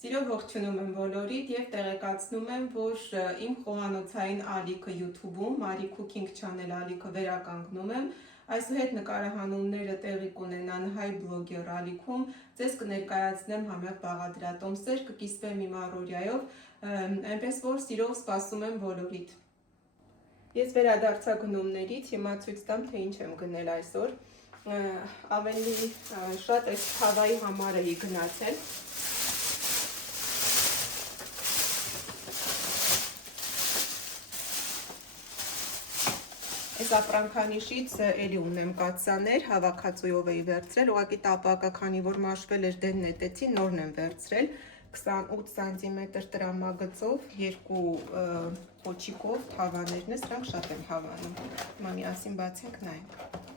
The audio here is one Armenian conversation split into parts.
Սիրով ողջունում եմ բոլորիդ և տեղեկացնում եմ, որ իմ խոհանոցային ալիքը YouTube-ում, Marie Cooking Channel ալիքը վերականգնում եմ, այսուհետ նկարահանումները տեղի կունենան հայ բլոգեր ալիքում, ձեզ կներկայացնեմ համեղ բաղադրատոմսեր, կկիսվեմ իմ առօրյայով, այնպես որ սիրով սպասում եմ բոլորիդ։ Ես վերադարձա գնումներից, հիմա ցույց տամ, թե ինչ եմ գնել այսօր, ավելի շատ այս թավայի համար էի գնացել։ Այս ապրանքանիշից էլի ունեմ կաթսաներ, հավաքածուով էի վերցրել, ուղղակի տապակա, քանի որ մաշվել էր դեն նետեցի, նորն եմ վերցրել, 28 սանտիմետր տրամագծով, 2 խոչիկով թավաներն է, սրանք շատ եմ հավանում, հիմա միասին բացենք նայենք։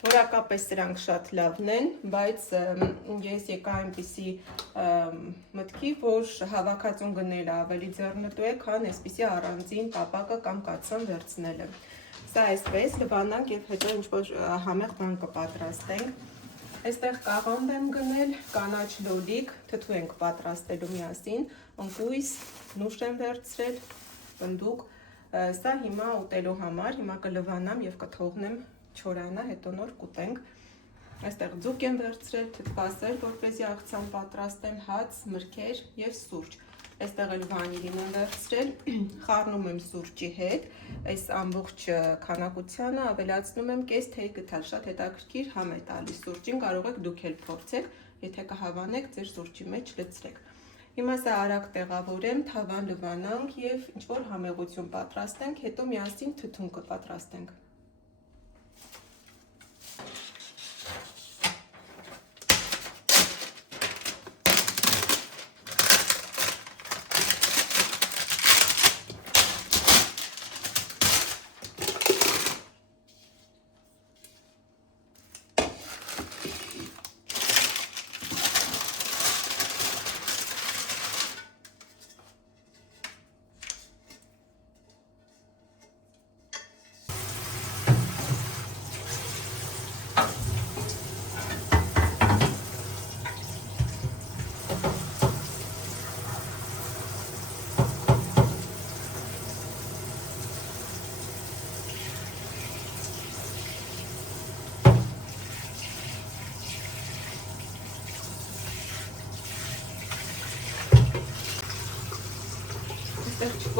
Որակապես սրանք շատ լավն են, բայց ես եկա այնպիսի մտքի, որ հավաքածուն գնելը ավելի ձեռնտու է, քան այսպիսի առանձին տապակը կամ կաթսան վերցնելը։ Սա այսպես լվանանք և հետո ինչ-որ համեղ բան կպատրաստենք։ Այստեղ կաղամբ եմ գնել, կանաչ լոլիկ, թթու ենք պատրաստելու միասին, ընկույզ, նուշ եմ վերցրել, պնդուկ, սա հիմա ուտելու համար, հիմա կլվանամ և կթողնեմ չորանա, հետո նոր կուտենք։ Այստեղ ձուկ եմ վերցրել, թթվասեր, որպեսզի աղցան պատրաստեմ, հաց, մրգեր և սուրճ։ Այստեղ էլ վանիլին եմ վերցրել, խառնում եմ սուրճի հետ, այս ամբողջ քանակությանը ավելացնում եմ կես թեյ գդալ, շատ հետաքրքիր համ է տալիս սուրճին, կարող եք դուք էլ փորձեք, եթե կհավանեք, ձեր սուրճի մեջ լցրեք։ Հիմա սա արագ տեղավորեմ, թավան լվանանք և ինչ-որ համեղություն պատրաստենք, հետո միասին թթուն կպատրաստենք։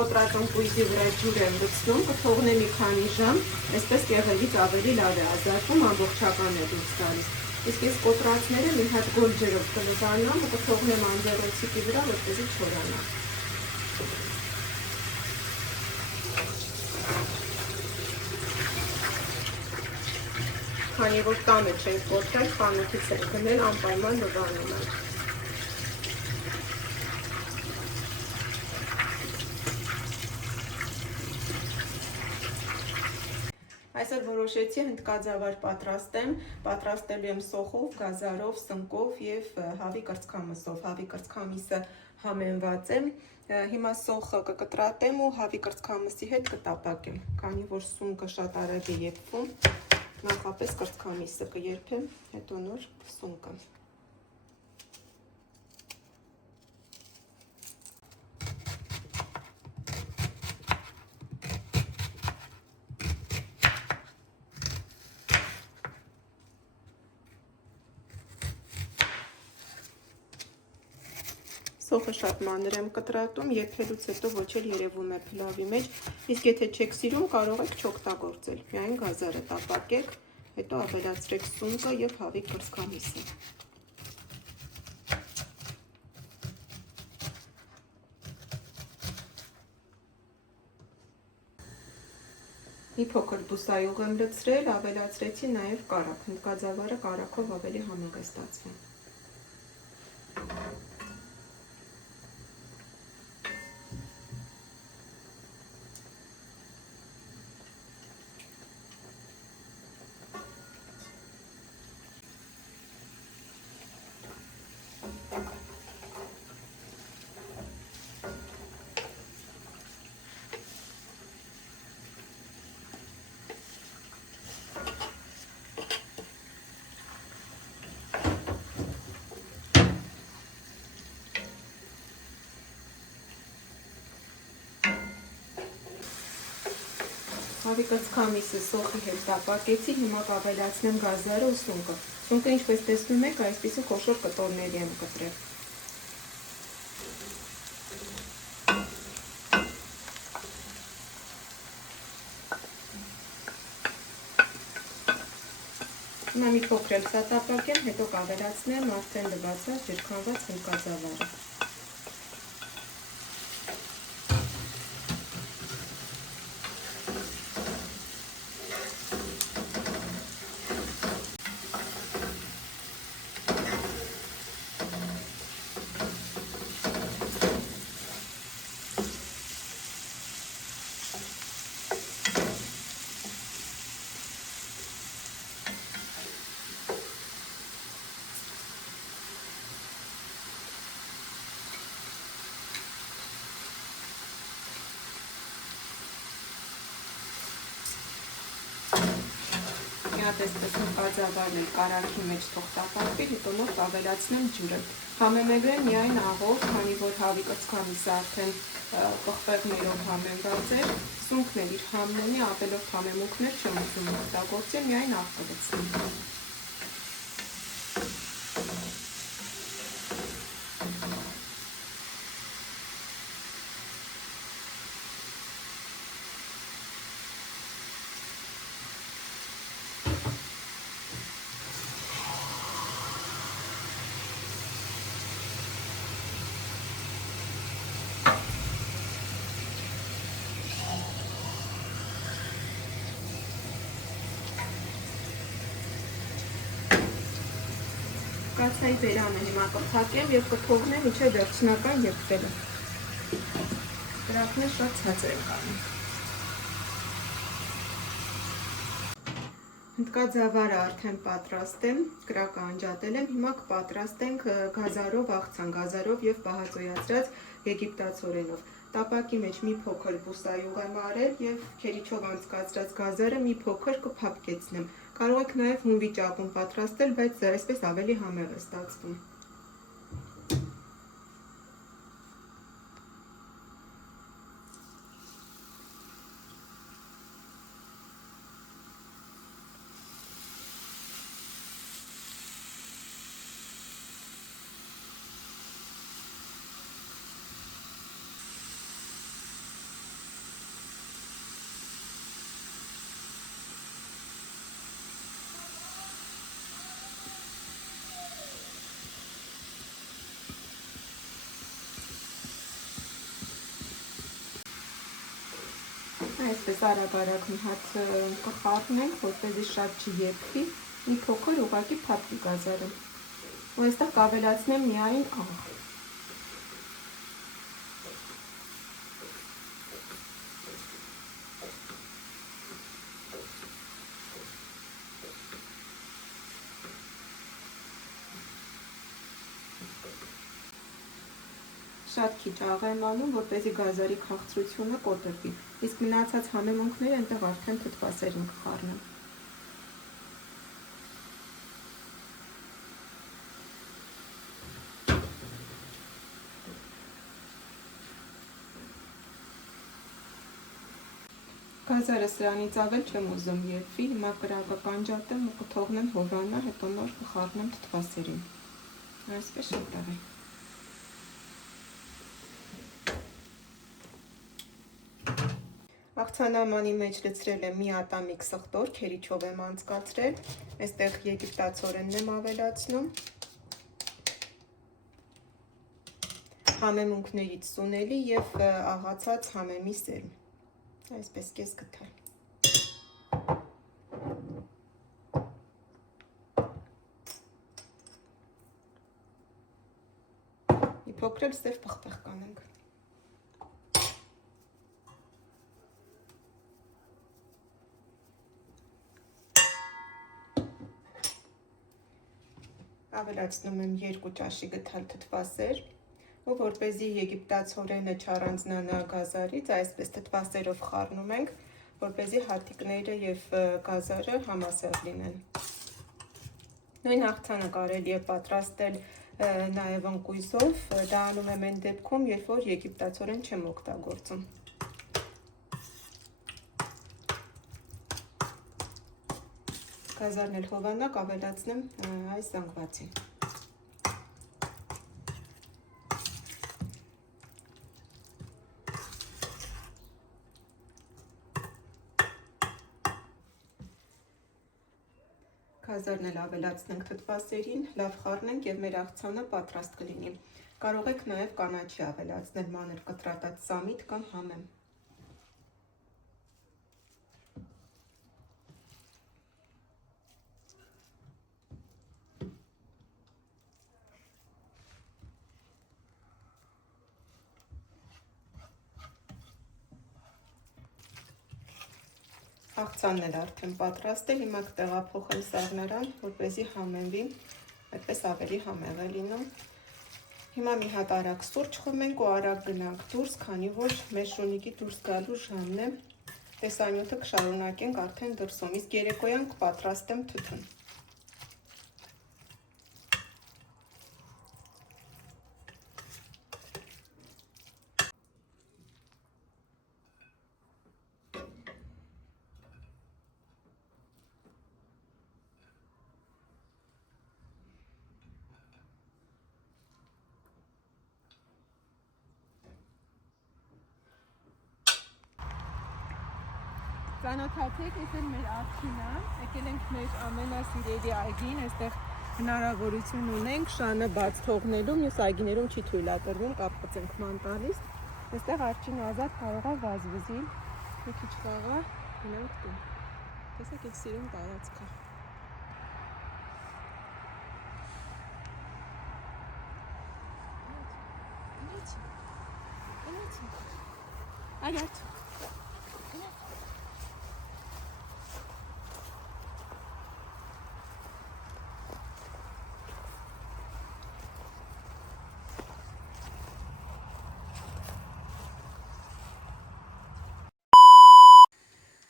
Կոտրած ընկույզի վրա ջուր եմ լցնում, կթողնեմ մի քանի ժամ, այսպես կեղևից ավելի լավ է ազատվում, ամբողջական է դուրս գալիս։ Իսկ ես կոտրածները մի հատ գոլ ջրով կլվանամ, կթողնեմ անձեռոցիկի վրա, որպեսզի չորանա։ Քանի որ տանը չենք կոտրել, խանութից ենք գնել, անպայման լվանում ենք։ Այսօր որոշեցի հնդկաձավար պատրաստեմ, պատրաստելու եմ սոխով, գազարով, սնկով և հավի կրծքամսով, հավի կրծքամիսը համենված եմ, հիմա սոխը կկտրատեմ ու հավի կրծքամսի հետ կտապակեմ, քանի որ սունկը շատ արագ է եփվում, նախապես կրծքամիսը կերբեմ, հետո նոր սունկը։ Սոխը շատ մանր եմ կտրատում, եփելուց հետո ոչ էլ երևում է փլավի մեջ, իսկ եթե չեք սիրում, կարող եք չօգտագործել, միայն գազարը տապակեք, հետո ավելացրեք սունկը և հավի կրծքամիսը։ Մի փոքր բուսայուղ եմ լցրել, ավելացրեցի նաև կարագ, հնդկաձավարը կարագով ավելի համեղ է ստացվում։ Հավիկածքամիսը սոխի հետ տապակեցի, հիմա կավելացնեմ գազարը ու սունկը։ Սունկը ինչպես տեսնում եք, այսպիսի խոշոր կտորների եմ կտրել։ Հիմա մի փոքր էլ սատապակեմ, հետո կավելացնեմ արդեն լվացած ջրքանված հնդկածավարը։ Այսպես հնդկածավարն էլ կարագի մեջ թող տապակվի, հետո նոր կավելացնեմ ջուրը։ Համեմեգրեմ միայն աղով, քանի որ հավիկածքամիսը արդեն պղպեղներով համեմված է, սունկն էլ իր համն ունի, ավելորդ համեմունքներ չեմ ուզում օգտագործել, միայն աղ կլցնեմ։ Կացայի բերանը հիմա կփակեմ և կթողնեմ մինչև վերջնական եփվելը։ Կրակները շատ ցածր եմ կանում։ Հնդկածավարը արդեն պատրաստ է, կրակը անջատել եմ, հիմա կպատրաստենք գազարով աղցան, գազարով և պահածոյացրած եգիպտացորենով։ Տապակի մեջ մի փոքր բուսայուղ եմ արել և քերիչով անցկացրած գազարը մի փոքր կփափկեցնեմ։ Կարող եք նաև հում վիճակում պատրաստել, բայց այսպես ավելի համեղ է ստացվում։ Այսպես արագ մի հատ կխառնենք, որպեսզի շատ չեփվի, մի փոքր ուղղակի փափկի գազարը։ Ու այստեղ կավելացնեմ միայն աղ։ Շատ քիչ աղ եմ անում, որպեսզի գազարի քաղցրությունը կոտրվի, իսկ մնացած համեմունքները այնտեղ արդեն թթվասերին կխառնեմ։ Գազարը սրանից ավել չեմ ուզում եփվի, հիմա կրակը կանջատեմ ու կթողնեմ հովանա, հետո նոր կխառնեմ թթվասերին։ Այսպես շատ լավ է։ Աղցանամանի մեջ լցրել եմ մի ատամիկ սխտոր, քերիչով եմ անցկացրել, այստեղ եգիպտացորենն եմ ավելացնում, համեմունքներից սունելի և աղացած համեմի սերմ, այսպես կես գթալ։ Մի փոքր էլ սև պղպեղ կանենք։ Ավելացնում եմ 2 ճաշի գթալ թթվասեր, ու որպեսզի եգիպտացորենը չառանձնանա գազարից, այսպես թթվասերով խառնում ենք, որպեսզի հատիկները և գազարը համասեռ լինեն։ Նույն աղցանը կարելի է պատրաստել նաև ընկույզով, դա անում եմ այն դեպքում, երբ որ եգիպտացորեն չեմ օգտագործում։ Գազարն էլ հովանակ ավելացնեմ այս զանգվածին։ Գազարն էլ ավելացնենք թթվասերին, լավ խառնենք եւ մեր աղցանը պատրաստ կլինի։ Կարող եք նաեւ կանաչի ավելացնել մանր կտրատած սամիտ կամ համեմ։ Աղցանն էլ արդեն պատրաստ է, հիմա կտեղափոխեմ սառնարան, որպեսզի համեմվի, այդպես ավելի համեղ է լինում։ Հիմա մի հատ արագ սուրճ խմենք ու արագ գնանք դուրս, քանի որ մեր շունիկի դուրս գալու ժամն է։ Տեսանյութը կշարունակենք արդեն դրսում, իսկ երեկոյան կպատրաստեմ թթուն։ Ծանոթացեք, ես էլ մեր աղջինը, եկել ենք մեր ամենասիրելի այգին, այստեղ հնարավորություն ունենք շանը բաց թողնելու, մյուս այգիներում չի թույլատրվում, կապված ենք ման տալիս, այստեղ աղջինը ազատ կարող է վազվզի, մի քիչ խաղա, գնանք տուն, տեսեք ես սիրում տարածքը։ Այրատ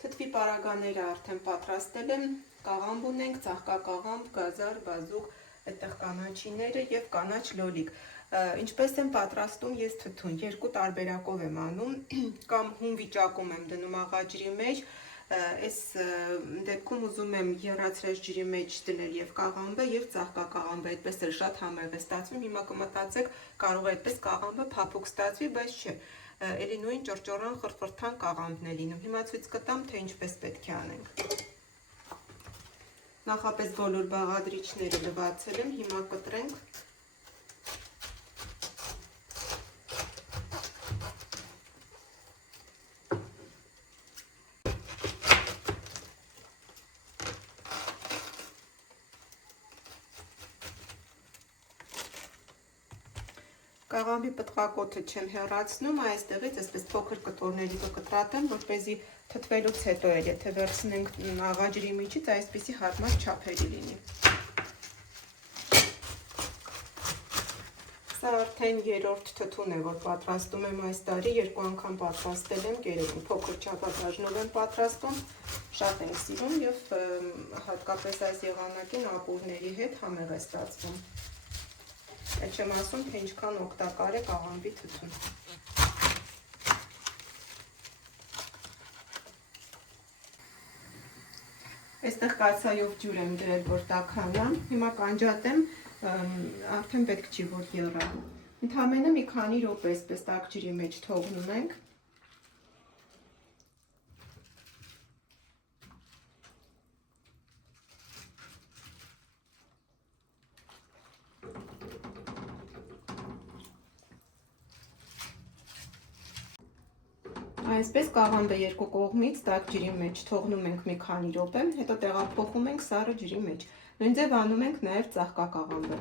Թթվի պարագաները արդեն պատրաստել եմ, կաղամբ ունենք, ծաղկակաղամբ, գազար, բազուկ, այդտեղ կանաչիները եւ կանաչ լոլիկ։ Ինչպես եմ պատրաստում ես թթուն, երկու տարբերակով եմ անում, կամ հում վիճակում եմ դնում աղաջրի մեջ, այս դեպքում ուզում եմ եռացրած ջրի մեջ դնել եւ կաղամբը եւ ծաղկակաղամբը, այդպես էլ շատ համեղ է ստացվում։ Հիմա կմտածեք, կարող է այդպես կաղամբը փափուկ ստացվի, բայց չէ։ Էլի նույն ճորճորան խրթխրթան կաղամբն է լինում։ Հիմա ցույց կտամ, թե ինչպես պետք է անենք։ Նախապես բոլոր բաղադրիչները լվացել եմ, հիմա կտրենք։ Կաղամբի պտղակոթը չեմ հեռացնում, այստեղից այսպես փոքր կտորների կկտրատեմ, որպեսզի թթվելուց հետո էլ եթե վերցնենք աղաջրի միջից, այսպեսի հարմար չափերի լինի։ Սա արդեն երրորդ թթուն է, որ պատրաստում եմ այս տարի, երկու անգամ պատրաստել եմ, կերևում փոքր չափադաժնով եմ պատրաստում, շատ եմ սիրում եւ հատկապես այս եղանակին ապուրների հետ համեղ է ստացվում։ Այդ չեմ ասում, թե ինչքան օգտակար է կաղամբի թթուն։ Այստեղ կացայով ջուր եմ դրել, որ տաքանա։ Հիմա կանջատեմ, արդեն պետք չի, որ եռա։ Ընդամենը մի քանի րոպե այսպես տաք ջրի մեջ թողնում ենք։ Այսպես կաղամբը երկու կողմից տաք ջրի մեջ թողնում ենք մի քանի րոպե, հետո տեղափոխում ենք սառը ջրի մեջ։ Նույն ձև անում ենք նաև ծաղկակաղամբը։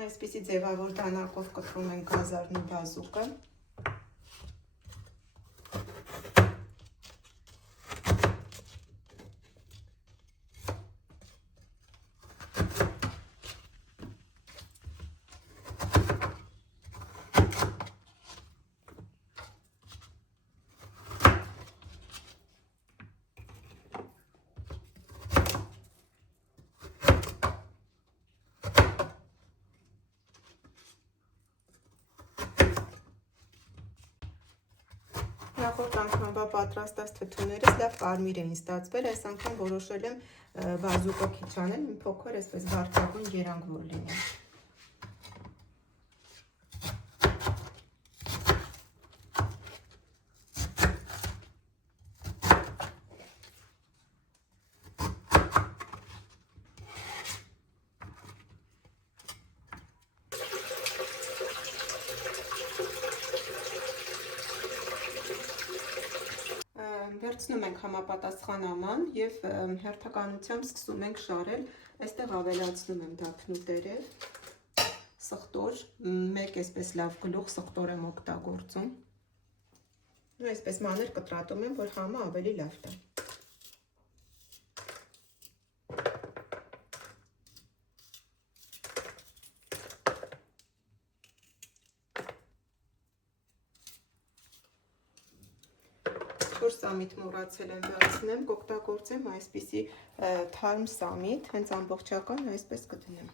Այսպիսի ձևավոր դանակով կտրում ենք գազարն ու բազուկը։ Նախորդ անգամվա պատրաստած թթուներս լավ կարմիր էին ստացվել, այս անգամ որոշել եմ բազուկը քիչ անել, մի փոքր այսպես վարդագույն երանգ որ լինի։ Վերցնում ենք համապատասխան աման և հերթականությամբ սկսում ենք շարել, այստեղ ավելացնում եմ դափնուտերև, սխտոր, մեկ այսպես լավ գլուխ սխտոր եմ օգտագործում, այսպես մանր կտրատում եմ, որ համը ավելի լավ տա։ Որ սամիտ մոռացել եմ վերցնեմ, կօգտագործեմ այսպիսի թարմ սամիտ, հենց ամբողջական այսպես կդնեմ։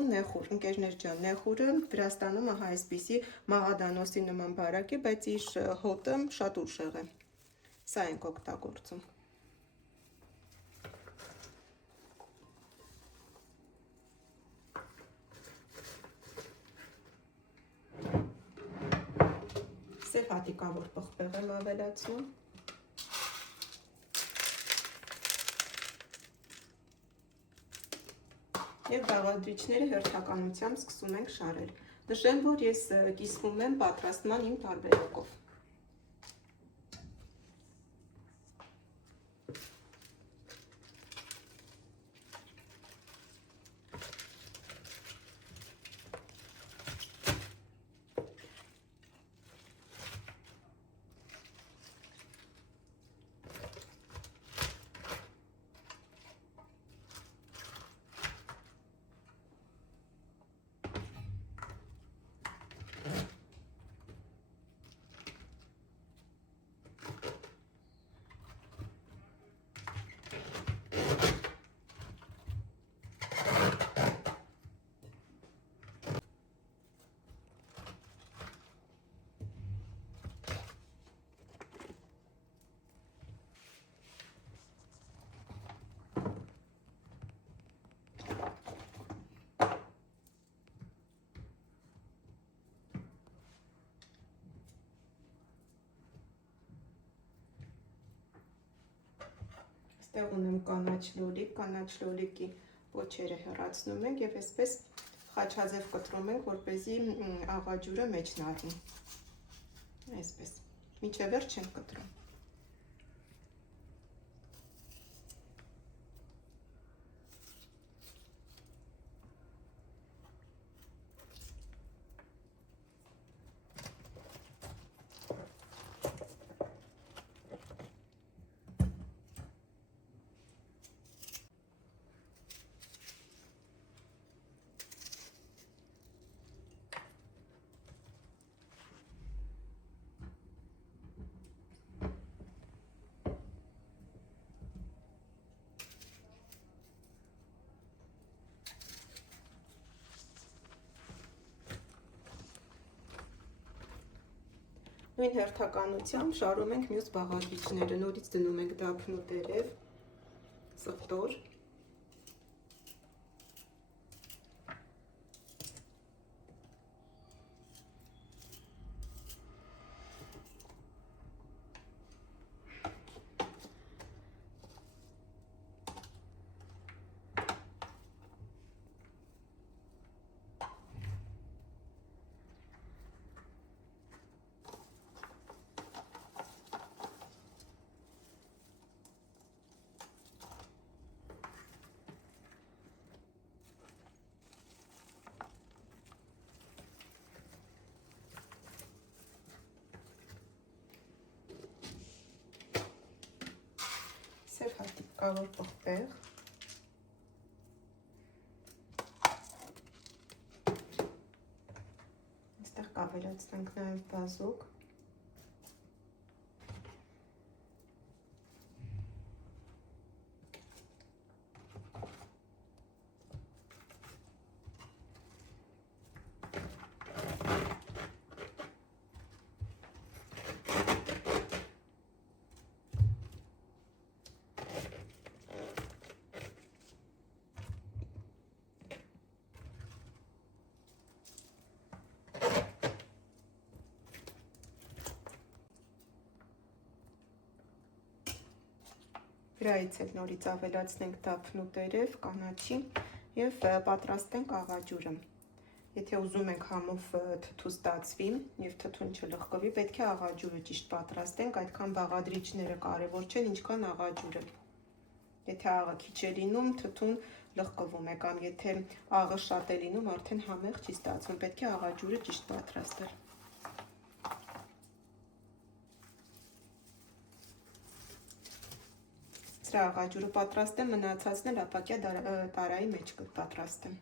Ու նեխուր, ընկերներ ջան, նեխուրը Վրաստանում ահա այսպիսի մաղադանոսի նման բարակ է, բայց իր հոտը շատ ուժեղ է։ Սա ենք օգտագործում։ Սև հատիկավոր պղպեղ եմ ավելացնում։ Եվ բաղադրիչները հերթականությամբ սկսում ենք շարել։ Նշեմ, որ ես կիսվում եմ պատրաստման իմ տարբերակով։ Այստեղ ունեմ կանաչ լոլիկի պոչերը հեռացնում ենք և այսպես խաչաձև կտրում ենք, որպեսզի աղաջուրը մեջն առնի։ Այսպես, մինչև վերջ չենք կտրում։ Նույն հերթականությամբ շարում ենք մյուս բաղադրիչները, նորից դնում ենք դափնուտերև, սխտոր, այստեղ հատիկավոր պղպեղ, այստեղ կավելացնենք նաև բազուկ, վրայից էլ նորից ավելացնենք դափնու տերև, կանաչի և պատրաստենք աղաջուրը։ Եթե ուզում ենք համով թթու ստացվի և թթուն չլխկվի, պետք է աղաջուրը ճիշտ պատրաստենք, այդքան բաղադրիչները կարևոր չեն, ինչքան աղաջուրը։ Եթե աղը քիչ է լինում, թթուն լխկվում է, կամ եթե աղը շատ է լինում, արդեն համեղ չի ստացվում, պետք է աղաջուրը ճիշտ պատրաստել։ Սրա աղաջուրը պատրաստեմ, մնացածն էլ ապակյա տարայի մեջ կպատրաստեմ։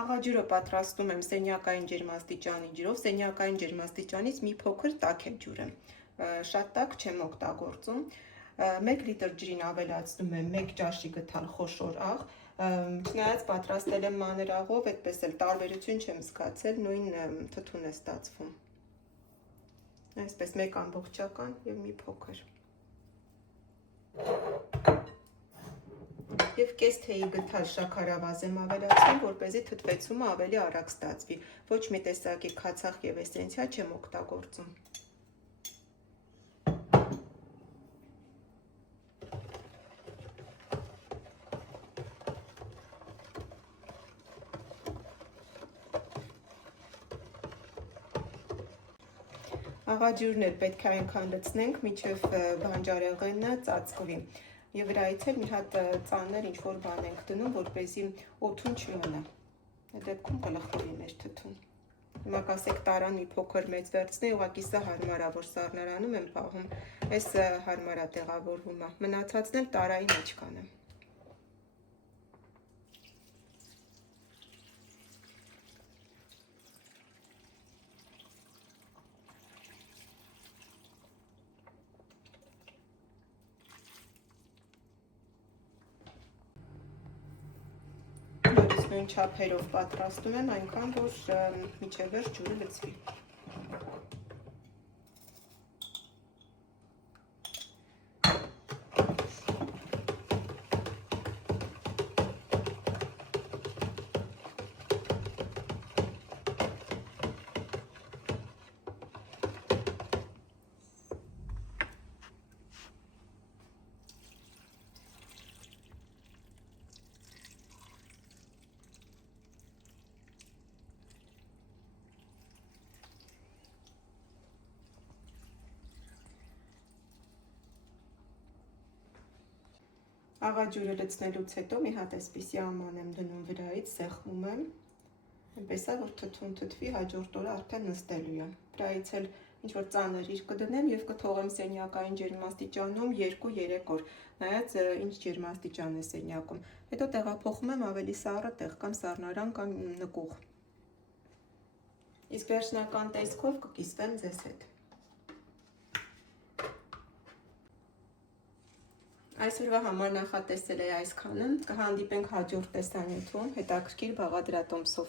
Աղաջուրը պատրաստում եմ սենյակային ջերմաստիճանի ջրով, սենյակային ջերմաստիճանից մի փոքր տաք է ջուրը, շատ տաք չեմ օգտագործում, 1 լիտր ջրին ավելացնում եմ 1 ճաշի գթալ խոշոր աղ, չնայած պատրաստել եմ մանր աղով, այդպես էլ տարբերություն չեմ զգացել, նույն թթուն է ստացվում։ Այսպես 1 ամբողջական և մի փոքր։ Եվ կես թեյի գթալ շաքարավազ եմ ավելացնում, որպեսզի թթվեցումը ավելի արագ ստացվի։ Ոչ մի տեսակի քացախ և էսենցիա չեմ օգտագործում։ Աղաջուրն էլ պետք է այնքան լցնենք, մինչև բանջարեղենը ծածկվի։ Եվ վրայից էլ մի հատ ծանր ինչ-որ բան ենք դնում, որպեսզի օդում չմնա։ Այդ դեպքում կլխկվի մեր թթուն։ Հիմա կասեք տարան մի փոքր մեծ վերցնի, ուղղակի սա հարմար է, որ սառնարանում եմ պահում, այս հարմար է տեղավորվում է։ Մնացածն էլ տարայի մեջ կանեմ։ Նույն չափերով պատրաստում եմ, այնքան, որ մինչև վերջ ջուրը լցվի։ Աղաջուրը լցնելուց հետո մի հատ այսպիսի աման եմ դնում վրայից, սեղմում եմ, այնպես է, որ թթուն թթվի, հաջորդ օրը արդեն նստելու է։ Վրայից էլ ինչ-որ ծանր իր կդնեմ և կթողեմ սենյակային ջերմաստիճանում 2-3 օր, նայած ինչ ջերմաստիճան է սենյակում։ Հետո տեղափոխում եմ ավելի սառը տեղ, կամ սառնարան, կամ նկուղ։ Իսկ վերջնական տեսքով կկիսվեմ ձեզ հետ։ Այսօրվա համար նախատեսել էի այսքանը, կհանդիպենք հաջորդ տեսանյութում հետաքրքիր բաղադրատոմսով։